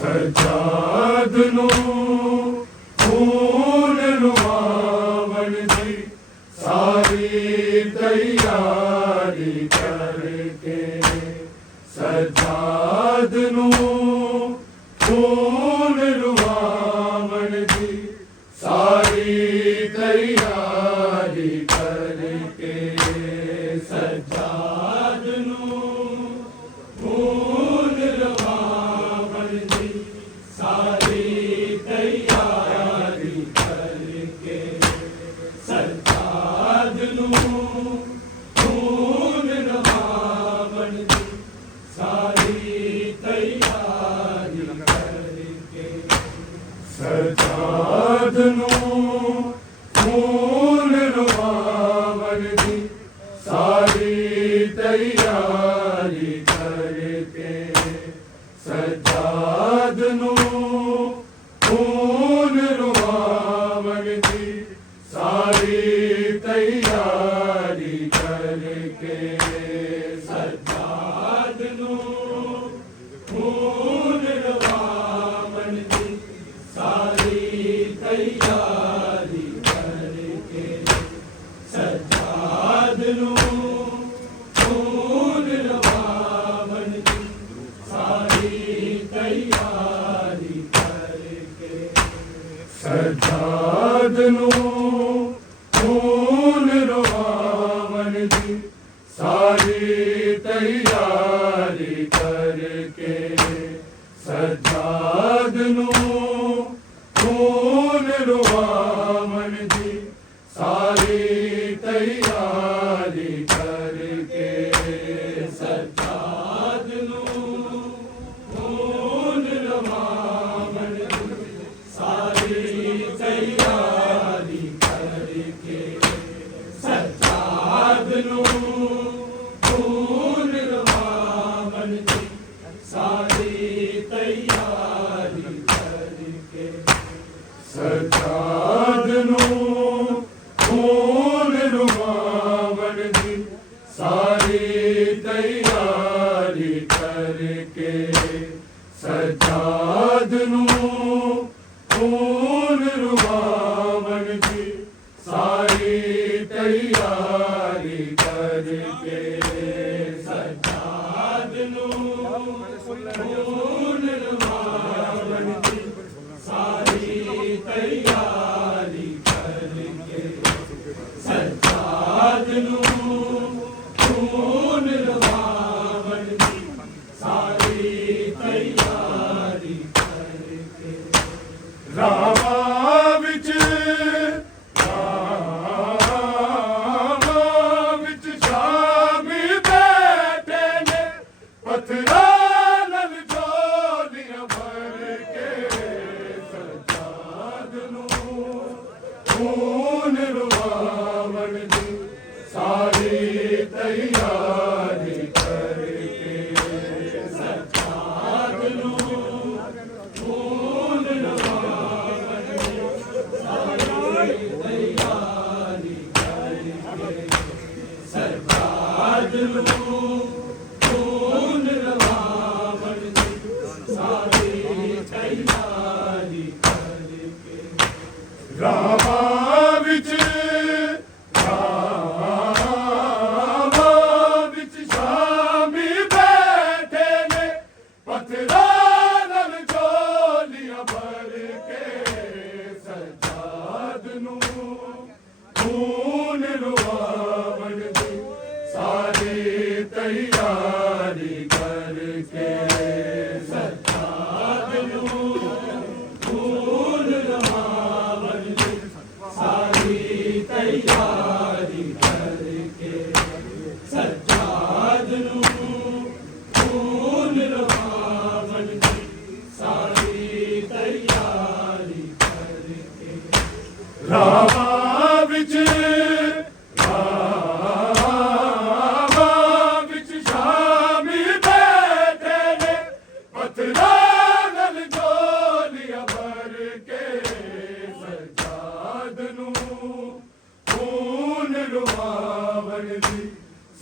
सजाद नू खून रुआवन दी सारी तैयारी करके सजाद नू खून रुआवन दी सारी तैयारी करके सजाद नू खून रुआवन दी सारी तैयारी करके सजाद नू खून रुआवन दी सारी तैयारी करके सजाद नू खून रुआवन दी सारी तैयारी करके सजाद नू खून रुआवन दी सारी तैयारी करके सजाद नू खून रुआवन दी सारी तैयारी करके सजाद नू खून रुआवन दी सारी तैयारी करके सजाद नू खून रुआवन दी सारी तैयारी करके सजाद नू खून रुआवन दी सारी तैयारी करके सजाद नू खून रुआवन दी सारी तैयारी करके सजाद नू खून रुआवन दी सारी तैयारी करके सजाद नू खून रुआवन दी सारी तैयारी करके सजाद नू खून रुआवन दी सारी तैयारी करके सजाद नू खून रुआवन दी सारी तैयारी करके सजाद नू खून रुआवन दी सारी तैयारी करके रामा विच शामी बैठे ने पत्थरां नाल झोलियां भर के सजाद नू खून रुआवन दी सारी तैयारी करके सजाद नू खून रुआवन दी सारी तैयारी करके सजाद नू खून रुआवन दी सारी तैयारी करके रामा विच शामी बैठे ने पत्थरां नाल झोलियां भर के सजाद नू खून रुआवन दी सारी तैयारी करके सजाद नू खून रुआवन दी सारी तैयारी करके सजाद नू खून रुआवन दी सारी तैयारी करके रामा विच शामी बैठे ने पत्थरां नाल झोलियां भर के सजाद नू खून रुआवन दी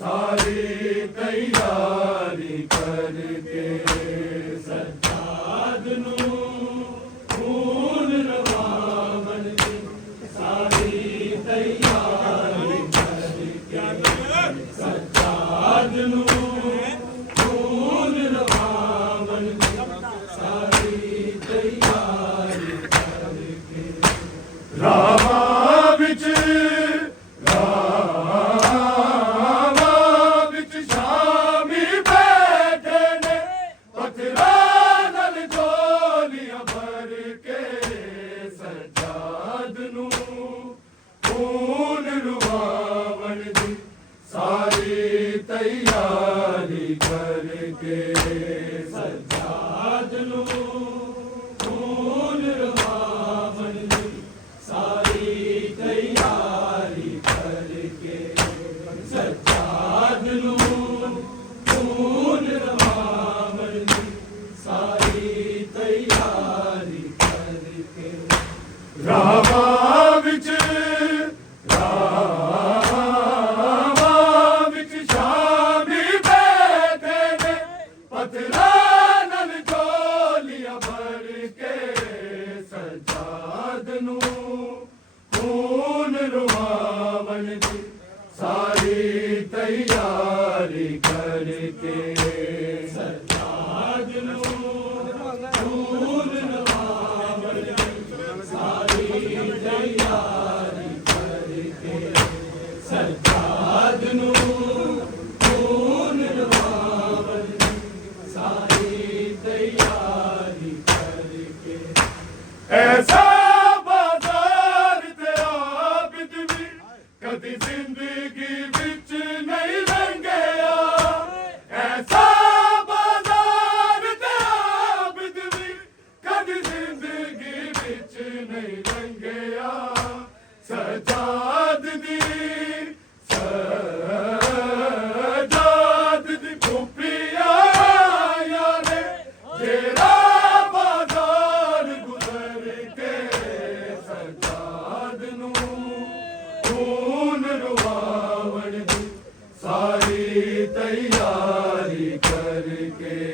सारी तैयारी करके सजाद ਨੂੰ ਖੂਨ ਰਵਾਵਣ ਦੀ ਸਾਰੀ ਤਿਆਰੀ ਕਰਕੇ ਸੱਜਾਦ ਨੂੰ ਖੂਨ ਰਵਾਵਣ ਦੀ ਸਾਰੀ ਤਿਆਰੀ ਕਰਕੇ ਰਾਵਾਂ ਵਿੱਚ ਸ਼ਾਮੀ ਬੈਠੇ ਨੇ ਪੱਥਰਾਂ ਨਾਲ ਝੋਲੀਆਂ ਭਰ ਕੇ ਸੱਜਾਦ ਨੂੰ ਖੂਨ ਰਵਾਵਣ ਦੀ ਸਾਰੀ ਤਿਆਰੀ ਕਰਕੇ ਸੱਜਾਦ ਨੂੰ ਖੂਨ ਰਵਾਵਣ ਦੀ ਸਾਰੀ ਤਿਆਰੀ ਕਰਕੇ ਸੱਜਾਦ ਨੂੰ ਖੂਨ ਰਵਾਵਣ ਦੀ ਸਾਰੀ ਤਿਆਰੀ ਕਰਕੇ ਰਾਵਾਂ ਵਿੱਚ ਸ਼ਾਮੀ ਬੈਠੇ ਨੇ ਪੱਥਰਾਂ ਨਾਲ ਝੋਲੀਆਂ ਭਰ ਕੇ ਸੱਜਾਦ ਨੂੰ ਖੂਨ ਰਵਾਵਣ ਦੀ ਸਾਰੀ ਤਿਆਰੀ ਕਰਕੇ ਸੱਜਾਦ ਨੂੰ ਖੂਨ ਰਵਾਵਣ ਦੀ ਸਾਰੀ ਤਿਆਰੀ ਕਰਕੇ ਸੱਜਾਦ ਨੂੰ ਖੂਨ ਰਵਾਵਣ ਦੀ ਸਾਰੀ ਤਿਆਰੀ ਕਰਕੇ ਐਸਾ ਬਾਜ਼ਾਰ ਤੇ ਆਬਿਦ ਵੀ ਕਦੀ ਜ਼ਿੰਦਗੀ ਵਿੱਚ ਨਹੀਂ ਲੰਘਿਆ ਐਸਾ ਬਾਜ਼ਾਰ ਤੇ ਆਬਿਦ ਵੀ ਕਦੀ ਜ਼ਿੰਦਗੀ ਵਿੱਚ ਨਹੀਂ ਲੰਘਿਆ ਸੱਜਾਦ ਦੀ ਖੂਬੀਆਂ ਯਾਰੇ ਜਿਹੜਾ ਬਾਜ਼ਾਰ ਗੁਜ਼ਰ ਕੇ ਸੱਜਾਦ ਨੂੰ ਖੂਨ ਰਵਾਵਣ ਦੀ ਸਾਰੀ ਤਿਆਰੀ ਕਰਕੇ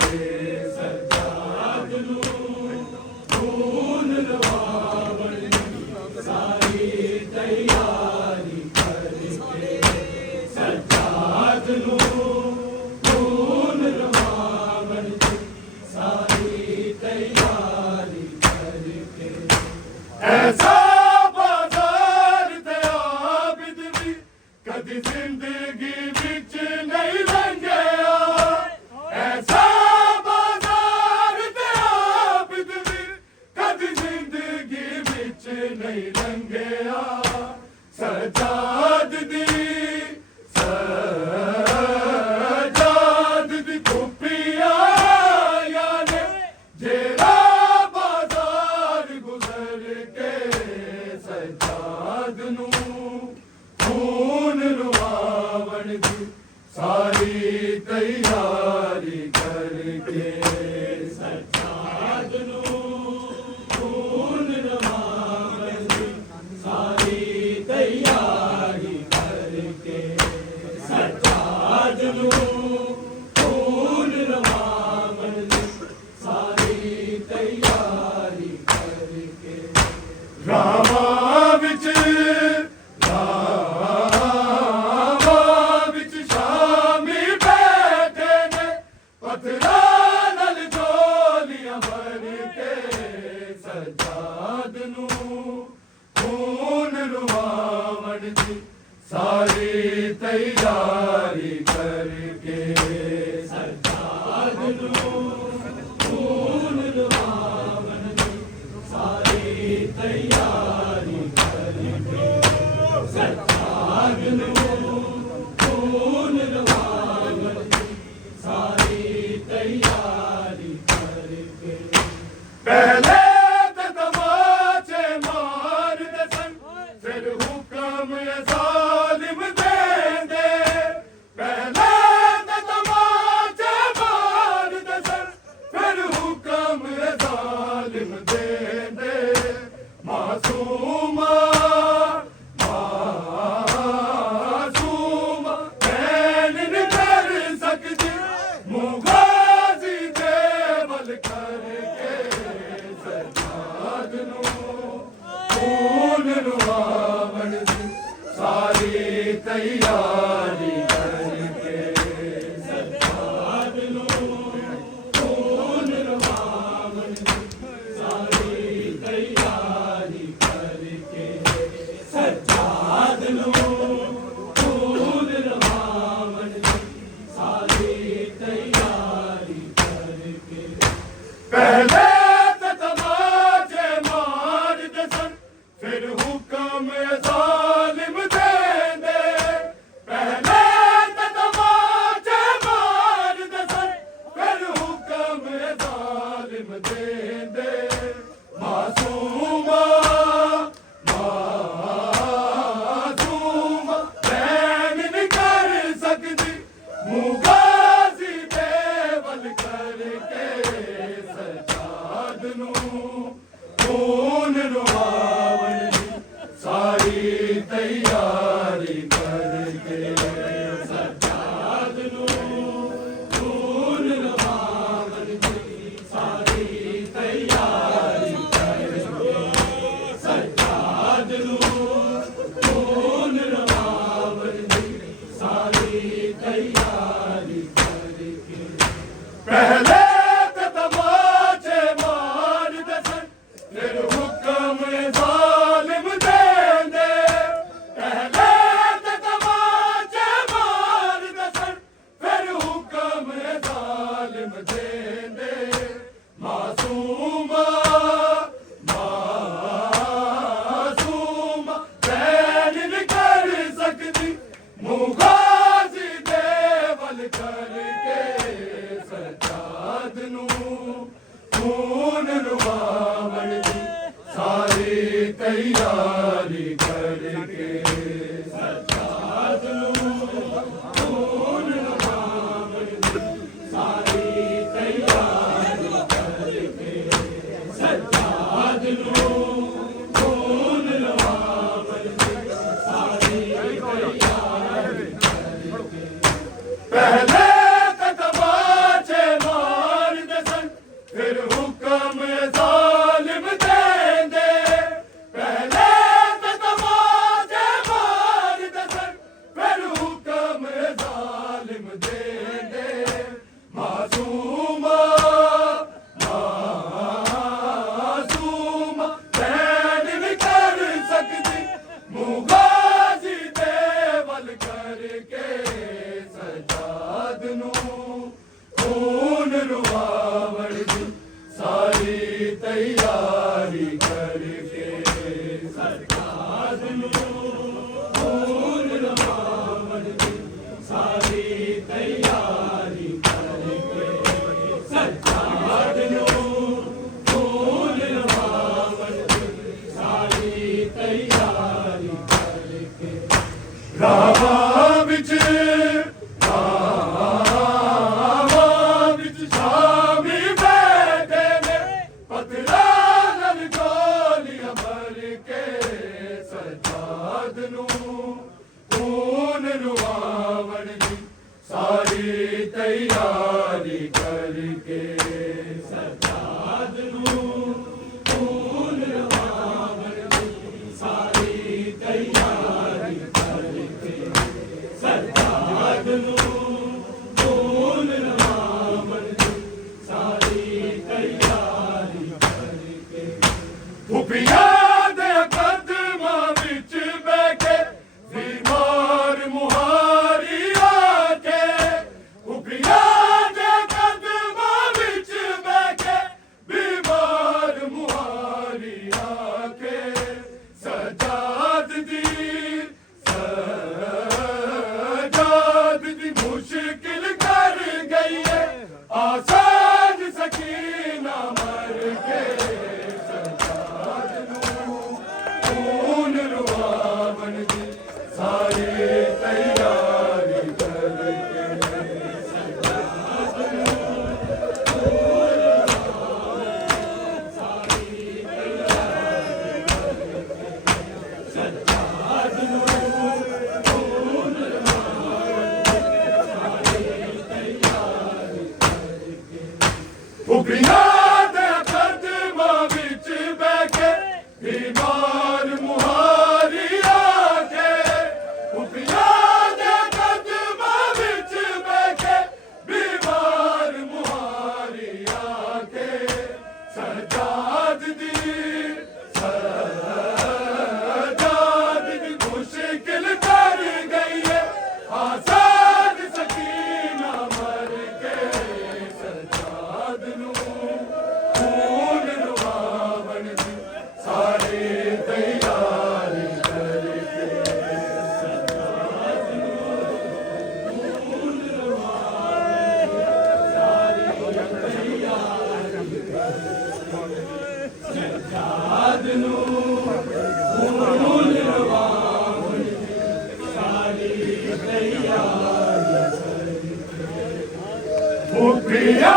ਸੱਜਾਦ ਨੂੰ ਖੂਨ ਰਵਾਵਣ ਦੀ ਸਾਰੀ ਤਿਆਰੀ ਕਰਕੇ ਸੱਜਾਦ ਨੂੰ ਖੂਨ ਰਵਾਵਣ ਦੀ ਸਾਰੀ ਤਿਆਰੀ ਕਰਕੇ ਐਸਾ ਬਾਜ਼ਾਰ ਤੇ ਆਬਿਦ ਵੀ ਕਦੀ ਜ਼ਿੰਦਗੀ ਵਿੱਚ ਨਹੀਂ ਲੰਘਿਆ ਐਸਾ ਬਾਜ਼ਾਰ ਤੇ ਆਬਿਦ ਵੀ ਕਦੀ ਜ਼ਿੰਦਗੀ ਵਿੱਚ ਨਹੀਂ ਲੰਘਿਆ ਸੱਜਾਦ ਦੀ ਖੂਬੀਆਂ ਯਾਨੇ ਜਿਹੜਾ ਬਾਜ਼ਾਰ ਗੁਜ਼ਰ ਕੇ ਸੱਜਾਦ ਨੂੰ ਖੂਨ ਰਵਾਵਣ ਦੀ ਸਾਰੀ ਤਿਆਰੀ ਕਰਕੇ ਸੱਜਾਦ ਨੂੰ ਖੂਨ ਰਵਾਵਣ ਦੀ ਸਾਰੀ ਤਿਆਰੀ ਕਰਕੇ ਸੱਜਾਦ ਨੂੰ ਖੂਨ ਰਵਾਵਣ ਦੀ ਸਾਰੀ ਤਿਆਰੀ ਕਰਕੇ ਰਾਵਾਂ ਵਿੱਚ ਸ਼ਾਮੀ ਬੈਠੇ ਨੇ ਪੱਥਰਾਂ ਨਾਲ ਝੋਲੀਆਂ ਭਰ ਕੇ ਸੱਜਾਦ ਨੂੰ ਖੂਨ ਰਵਾਵਣ ਦੀ ਸਾਰੀ ਤਿਆਰੀ ਕਰਕੇ ਸੱਜਾਦ ਨੂੰ ਖੂਨ ਰਵਾਵਣ ਦੀ ਸਾਰੀ ਤਿਆਰੀ ਕਰਕੇ ਸੱਜਾਦ ਨੂੰ ਖੂਨ ਰਵਾਵਣ ਦੀ ਸਾਰੀ ਤਿਆਰੀ ਕਰਕੇ ਪਹਿਲੇ ਤੇ ਤਮਾਚੇ ਮਾਰਦੇ ਸਨ ਫਿਰ ਹੁਕਮ ਜ਼ਾਲਿਮ ਦੇਂਦੇ ਪਹਿਲੇ ਤੇ ਤਮਾਚੇ ਮਾਰਦੇ ਸਨ ਫਿਰ ਹੁਕਮ ਜ਼ਾਲਿਮ ਦੇਂਦੇ ਮਾਸੂਮਾ ਭੈਣ ਨਹੀਂ ਕਰ ਸਕਦੀ ਮੁਗਾਜ਼ੀ ਦੇ ਬਲ ਕਰਕੇ ਨੂੰ ਖੂਨ ਰਵਾਵਣ ਦੀ ਸਾਰੀ ਤਿਆਰੀ ਕਰਕੇ ਸਜਾਦ ਨੂੰ ਖੂਨ ਰਵਾਵਣ ਦੀ ਸਾਰੀ ਤਿਆਰੀ ਕਰਕੇ ਸਜਾਦ ਨੂੰ ਖੂਨ ਰਵਾਵਣ ਦੀ ਸਾਰੀ ਤਿਆਰੀ ਕਰਕੇ ਪਹਿਲੇ ਤੇ ਤਮਾਚੇ ਮਾਰਦੇ ਸਨ ਫਿਰ ਹੁਕਮ ਜ਼ਾਲਿਮ ਦੇਂਦੇ ਪਹਿਲੇ ਤੇ ਤਮਾਚੇ ਮਾਰਦੇ ਸਨ ਫਿਰ ਹੁਕਮ ਜ਼ਾਲਿਮ ਦੇਂਦੇ ਮਾਸੂਮਾ ਮਾਸੂਮਾ ਬੈਨ ਨਹੀਂ ਕਰ ਸਕਦੀ ਮੁਗਾਜ਼ੀ ਦੇ ਵੱਲ ਕਰਕੇ ਸਜਾਦ ਨੂੰ ਖੂਨ ਰਵਾਵਣ ਦੀ ਸਾਰੀ ਤਿਆਰੀ ਕਰਕੇ ਸਜਾਦ ਨੂੰ ਖੂਨ ਰਵਾਵਣ ਦੀ ਸਾਰੀ ਤਿਆਰੀ ਕਰਕੇ ਸਜਾਦ ਨੂੰ ਖੂਨ ਰਵਾਵਣ ਦੀ ਸਾਰੀ ਤਿਆਰੀ ਕਰਕੇ ਪਹਿਲੇ ਤੇ ਤਮਾਚੇ ਮਾਰਦੇ ਸਨ ਫਿਰ ਹੁਕਮ ਜ਼ਾਲਿਮ ਦੇਂਦੇ ਪਹਿਲੇ ਤੇ ਤਮਾਚੇ ਮਾਰਦੇ ਸਨ ਫਿਰ ਹੁਕਮ ਜ਼ਾਲਿਮ ਦੇਂਦੇ ਮਾਸੂਮਾ ਮਾਸੂਮਾ ਬੈਨ ਨਹੀਂ ਕਰ ਸਕਦੀ ਮੁਗਾਜ਼ੀ ਦੇ ਵੱਲ ਕਰਕੇ ਸਜਾਦ ਨੂੰ ਖੂਨ ਰਵਾਵਣ ਦੀ ਸਾਰੀ ਤਿਆਰੀ ਕਰਕੇ ਸਜਾਦ ਨੂੰ ਖੂਨ ਰਵਾਵਣ ਦੀ ਸਾਰੀ ਤਿਆਰੀ ਕਰਕੇ ਸਜਾਦ ਨੂੰ ਖੂਨ ਰਵਾਵਣ ਦੀ ਸਾਰੀ ਤਿਆਰੀ ਕਰਕੇ ਰਾਵਾਂ ਵਿੱਚ ਸ਼ਾਮੀ ਬੈਠੇ ਨੇ ਪੱਥਰਾਂ ਨਾਲ ਗੋਲੀਆਂ ਭਰ ਕੇ ਸਜਾਦ ਨੂੰ ਖੂਨ ਰਵਾਵਣ ਦੀ ਸਾਰੀ ਤਿਆਰੀ ਕਰਕੇ ਸਜਾਦ ਨੂੰ ਖੂਨ ਰਵਾਵਣ ਦੀ ਸਾਰੀ ਤਿਆਰੀ ਕਰਕੇ ਸਜਾਦ ਨੂੰ ਖੂਨ ਰਵਾਵਣ ਦੀ ਸਾਰੀ ਤਿਆਰੀ ਕਰਕੇ ਖੁਫੀਆਂ ਦੇ ਕਦਮਾਂ ਵਿੱਚ ਬਹਿ ਕੇ ਬਿਮਾਰ ਮੁਹਾਰੀ ਆ ਕੇ ਖੁਫੀਆਂ ਦੇ ਕਦਮਾਂ ਵਿੱਚ ਬਹਿ ਕੇ ਬਿਮਾਰ ਮੁਹਾਰੀ ਆ ਕੇ ਸਜਾਦ ਦੀ ਮੁਸ਼ਕਿਲ ਕਰ ਗਈ ਹੈ ਆਸਾਨ ਸਕੀਨਾ ਮਰ ਕੇ ਸਜਾਦ ਨੂੰ ਖੂਨ ਰਵਾਵਣ ਦੀ ਸਾਰੀ ਤਿਆਰੀ ਕਰਕੇ ਸਜਾਦ ਨੂੰ ਖੂਨ ਰਵਾਵਣ ਦੀ ਸਾਰੀ ਤਿਆਰੀ ਕਰਕੇ ਸਜਾਦ ਨੂੰ ਖੂਨ ਰਵਾਵਣ ਦੀ ਸਾਰੀ ਤਿਆਰੀ ਕਰਕੇ ਖੁਫੀਆਂ ਦੇ ਕਦਮਾਂ ਵਿੱਚ ਬਹਿ ਕੇ ਬਿਮਾਰ ਮੁਹਾਰੀ ਆ ਕੇ ਖੁਫੀਆਂ ਦੇ ਕਦਮਾਂ ਵਿੱਚ ਬਹਿ ਕੇ ਬਿਮਾਰ ਮੁਹਾਰੀ ਆ ਕੇ ਸਜਾਦ ਦੀ ਮੁਸ਼ਕਿਲ ਕਰ ਗਈ ਹੈ ਆਜ਼ਾਦ ਸਕੀਨਾ ਮਰ ਕੇ ਸਜਾਦ ਨੂੰ ਖੂਨ ਰਵਾਵਣ ਦੀ ਸਾਰੀ ਤਿਆਰੀ ਕਰਕੇ ਸਜਾਦ ਨੂੰ ਖੂਨ ਰਵਾਵਣ ਦੀ ਸਾਰੀ ਤਿਆਰੀ ਸਜਾਦ ਨੂੰ ਖੂਨ ਰਵਾਵਣ ਦੀ ਸਾਰੀ ਤਿਆਰੀ ਖੁਫੀਆਂ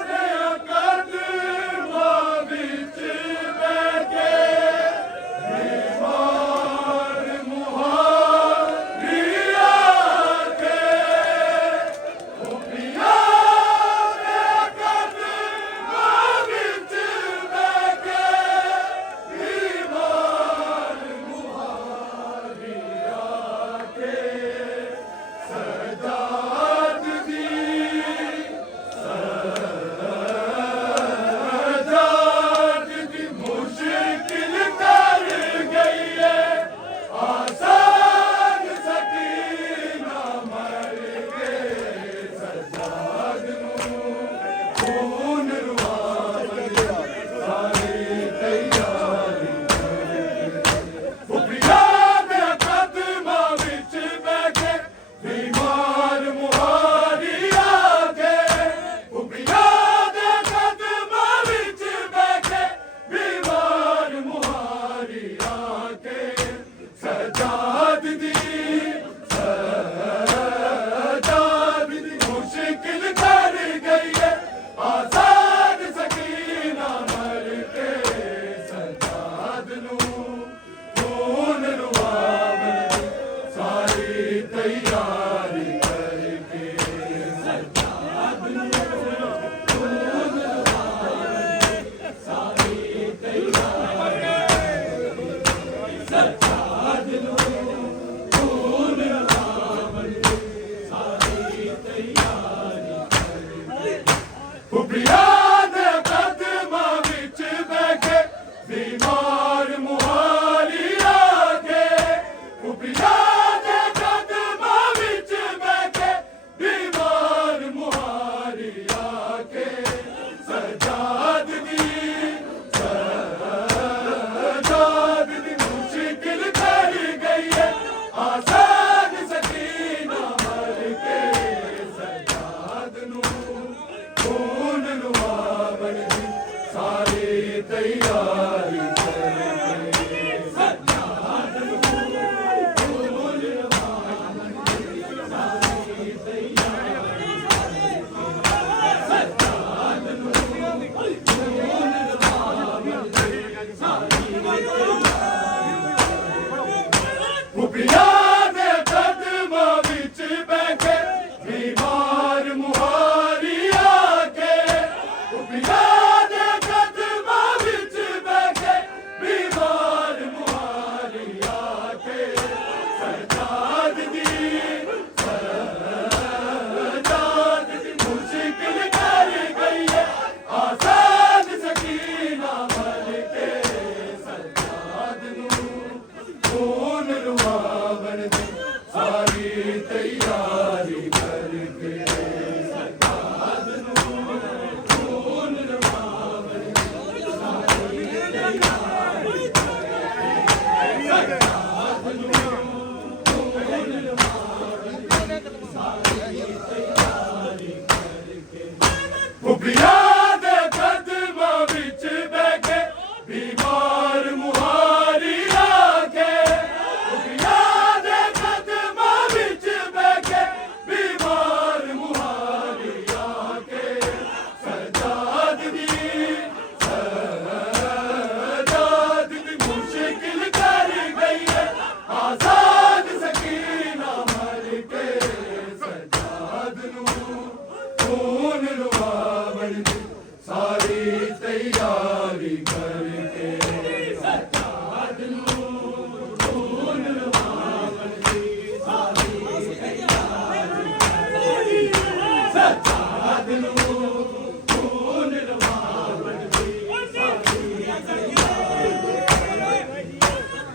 ਦੇ ਕਦਮਾਂ तैयारी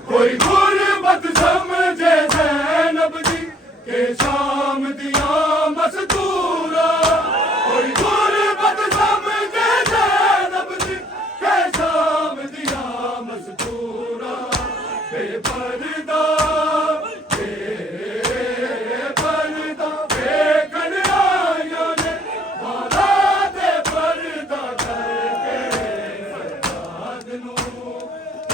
कोई गुरबत समझे ज़ैनब जी के शाम दिया मस्तूरा कोई गुरबत समझे ज़ैनब जी के शाम दिया मस्तूरा बेपर्दा बेकन आया ने वाला दे पर्दा करके सजाद नू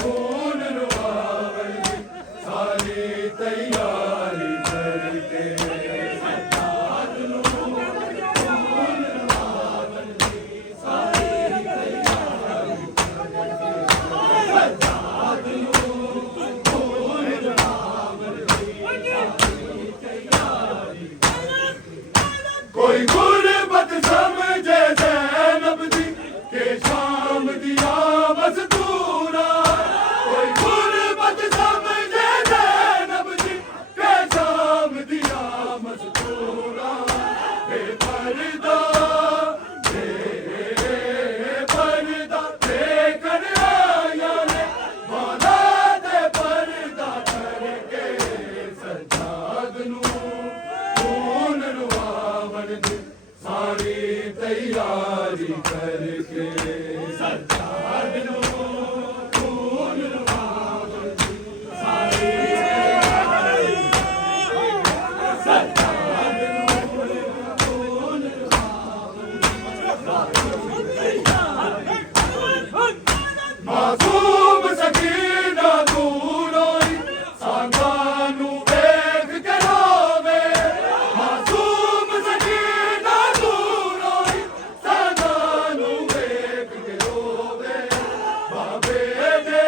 खून रुआवन दी सारी तैयारी करके सजाद नू खून रुआवन दी सारी तैयारी करके सजाद नू खून रुआवन दी सारी तैयारी कोई गुरबत समझे ज़ैनब जी के शाम दिया मस्तूरा कोई गुरबत समझे ज़ैनब जी के शाम दिया मस्तूरा बेपर्दा बेकन आया ने वाला दे पर्दा करके सजाद नू खून रुआवन दी सारी तैयारी करके सजाद नू खून रुआवन दी सारी तैयारी सजाद नू खून रुआवन दी सारी मासूम सकीना तू रोई सांगानू वेख के रोवे मासूम सकीना तू रोई सांगानू वेख के रोवे बाबे दे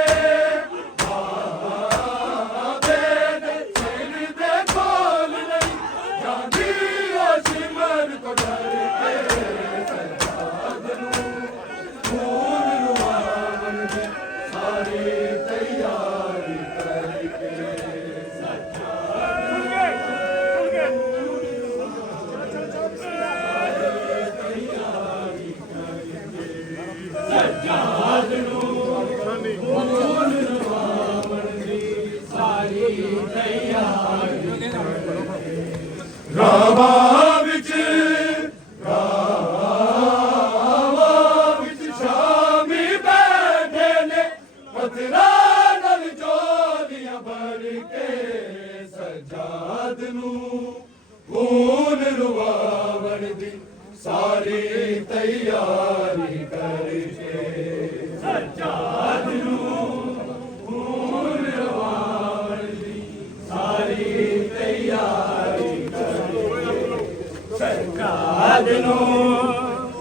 सिर दे खोल नहीं जानी ओ सिमर को डर के सजाद नू खून रुआवन दी सारी तैयारी करके सजाद नू खून रुआवन दी सारी तैयारी रावा विच शामी बैठे ने पत्थरा नल चोलियां भर के सजाद नू खून रुआवन दी सारी तैयारी करके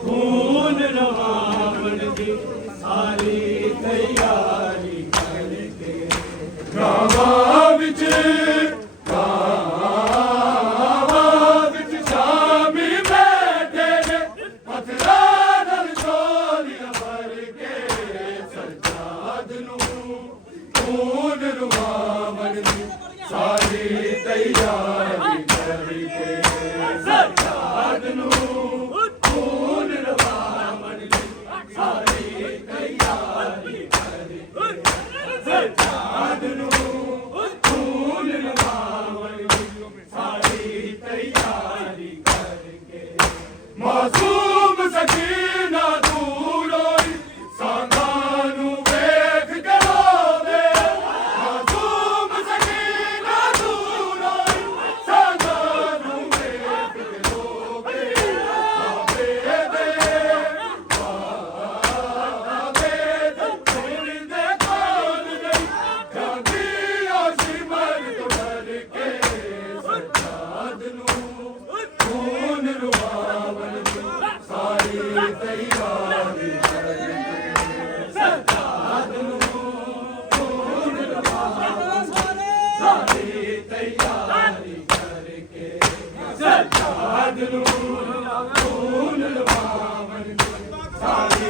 ਖੂਨ ਰਵਾਵਣ ਦੀ ਸਾਰੀ ਤਿਆਰੀ ਕਰਕੇ ਗਾਵਾਂ ਵਿੱਚ ਸ਼ਾਮੀ ਬੈਠੇ ਨੇ ਪੱਥਰਾਂ ਨਾਲ ਝੋਲੀਆਂ ਭਰ ਕੇ ਸਜਾਦ ਨੂੰ ਖੂਨ ਰਵਾਵਣ ਦੀ ਸਾਰੀ ਤਿਆਰੀ ਕਰਕੇ ਸਜਾਦ ਨੂੰ ਖੂਨ ਰਵਾਵਣ ਦੀ ਸਾਰੀ ਤਿਆਰੀ ਕਰਕੇ ਸਜਾਦ ਨੂੰ ਖੂਨ ਰਵਾਵਣ ਦੀ ਸਾਰੀ ਤਿਆਰੀ ਕਰਕੇ ਮਾਸੂਮ ਸਕੀਨਾ ਦੂਰ ਹੋਈ ਸਾਂਝਾਂ ਨੂੰ ਵੇਖ ਕੇ ਰੋਵੇ ਮਾਸੂਮ ਸਕੀਨਾ ਦੂਰ ਹੋਈ ਸਾਂਝਾਂ ਨੂੰ ਵੇਖ ਕੇ ਰੋਵੇ ਆਵੇ ਦੇ ਕੋਈ ਦੇ ਕੋਲ ਗਈ ਜਾਂਦੀ ਆਸੀ ਮਰ ਤੋਂ ਡਰ ਕੇ ਸਜਾਦ ਨੂੰ ਖੂਨ ਰਵਾਵਣ ਦੀ ਸਾਰੀ ਤਿਆਰੀ ਕਰਕੇ ਸਜਾਦ ਨੂੰ ਖੂਨ ਰਵਾਵਣ ਦੀ ਸਾਰੀ ਤਿਆਰੀ ਕਰਕੇ ਸਜਾਦ ਨੂੰ ਖੂਨ ਰਵਾਵਣ ਦੀ ਸਾਰੀ